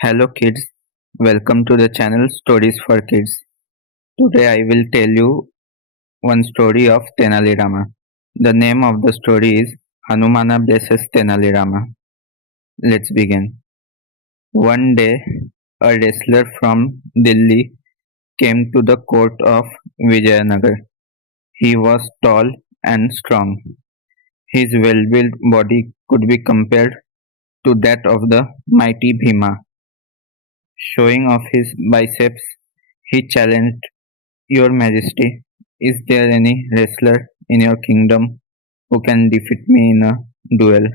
Hello kids, welcome to the channel Stories for Kids. Today I will tell you one story of Tenali Rama. The name of the story is Hanumana Blesses Tenali Rama. Let's begin. One day, a wrestler from Delhi came to the court of Vijayanagar. He was tall and strong. His well-built body could be compared to that of the mighty Bhima. Showing off his biceps, he challenged, "Your Majesty, is there any wrestler in your kingdom who can defeat me in a duel?"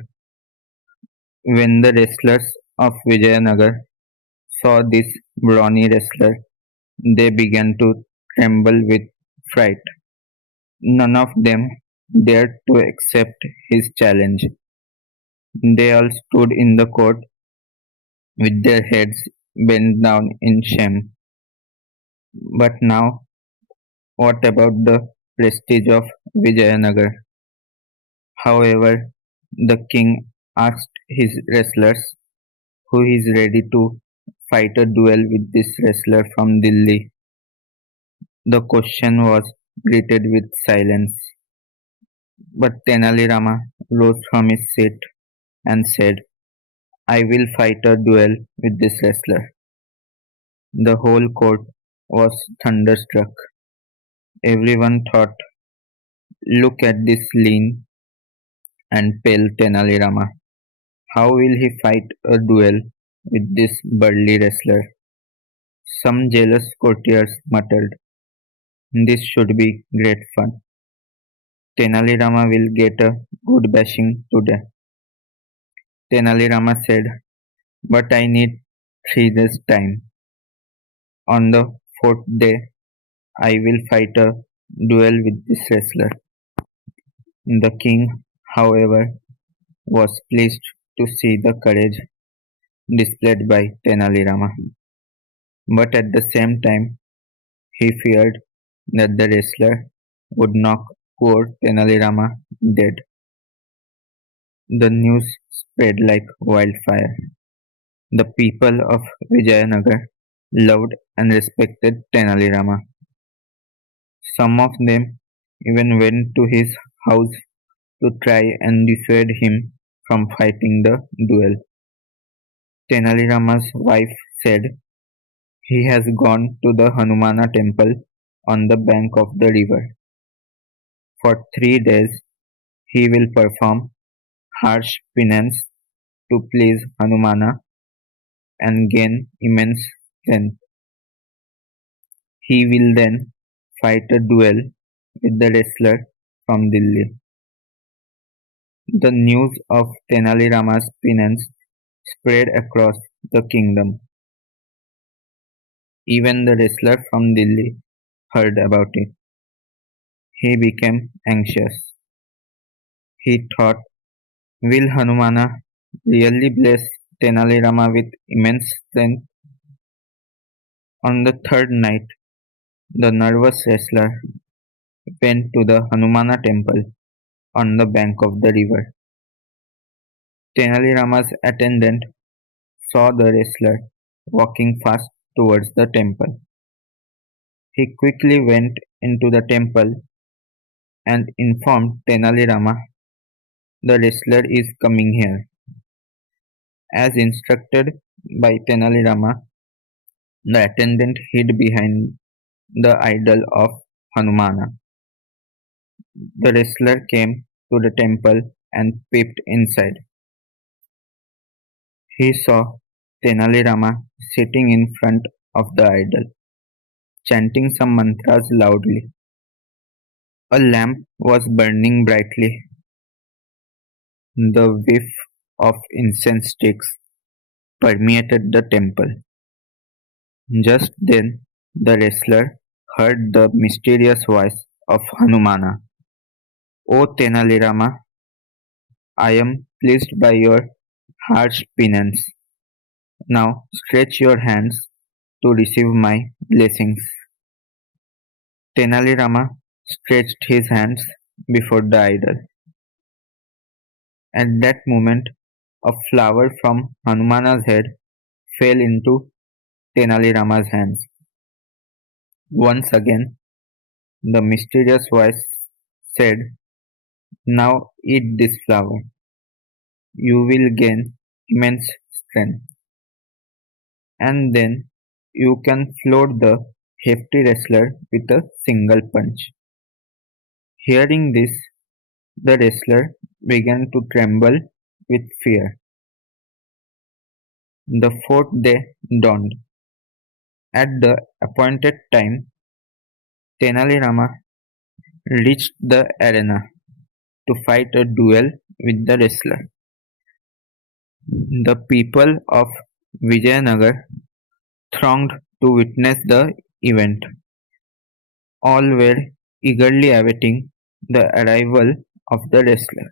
When the wrestlers of Vijayanagar saw this brawny wrestler, they began to tremble with fright. None of them dared to accept his challenge. They all stood in the court with their heads bent down in shame. But now, what about the prestige of Vijayanagar? However, the king asked his wrestlers, "Who is ready to fight a duel with this wrestler from Delhi?" The question was greeted with silence. But Tenali Rama rose from his seat and said, "I will fight a duel with this wrestler." The whole court was thunderstruck. Everyone thought, "Look at this lean and pale Tenali Rama. How will he fight a duel with this burly wrestler?" Some jealous courtiers muttered, "This should be great fun. Tenali Rama will get a good bashing today." Tenali Rama said, "But I need 3 days' time. On the fourth day, I will fight a duel with this wrestler." The king, however, was pleased to see the courage displayed by Tenali Rama. But at the same time, he feared that the wrestler would knock poor Tenali Rama dead. The news spread like wildfire. The people of Vijayanagar loved and respected Tenali Rama. Some of them even went to his house to try and dissuade him from fighting the duel. Tenali Rama's wife said he has gone to the Hanumana temple on the bank of the river. For 3 days he will perform harsh penance to please Hanumana and gain immense strength. He will then fight a duel with the wrestler from Delhi. The news of Tenali Rama's penance spread across the kingdom. Even the wrestler from Delhi heard about it. He became anxious. He thought, "Will Hanumana really bless Tenali Rama with immense strength?" On the third night, the nervous wrestler went to the Hanumana temple on the bank of the river. Tenali Rama's attendant saw the wrestler walking fast towards the temple. He quickly went into the temple and informed Tenali Rama, "The wrestler is coming here." As instructed by Tenali Rama, the attendant hid behind the idol of Hanumana. The wrestler came to the temple and peeped inside. He saw Tenali Rama sitting in front of the idol, chanting some mantras loudly. A lamp was burning brightly. The whiff of incense sticks permeated the temple. Just then the wrestler heard the mysterious voice of Hanumana. "O Tenali Rama, I am pleased by your harsh penance. Now stretch your hands to receive my blessings." Tenali Rama stretched his hands before the idol. At that moment, a flower from Hanumana's head fell into Tenali Rama's hands. Once again, the mysterious voice said, "Now eat this flower. You will gain immense strength, and then you can floor the hefty wrestler with a single punch." Hearing this, the wrestler began to tremble with fear. The fourth day dawned. At the appointed time, Tenali Rama reached the arena to fight a duel with the wrestler. The people of Vijayanagar thronged to witness the event. All were eagerly awaiting the arrival of the wrestler.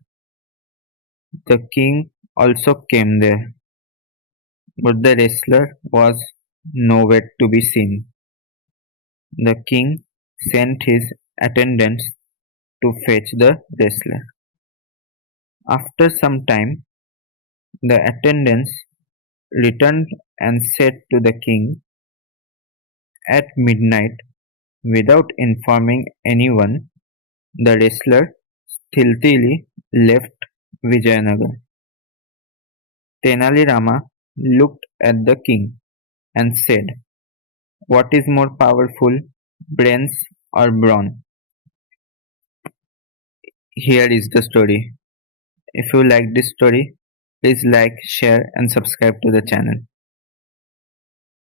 The king also came there, but the wrestler was nowhere to be seen. The king sent his attendants to fetch the wrestler. After some time, the attendants returned and said to the king, "At midnight, without informing anyone, the wrestler stealthily left Vijayanagar." Tenali Rama looked at the king and said, "What is more powerful, brains or brawn?" Here is the story. If you like this story, please like, share, and subscribe to the channel.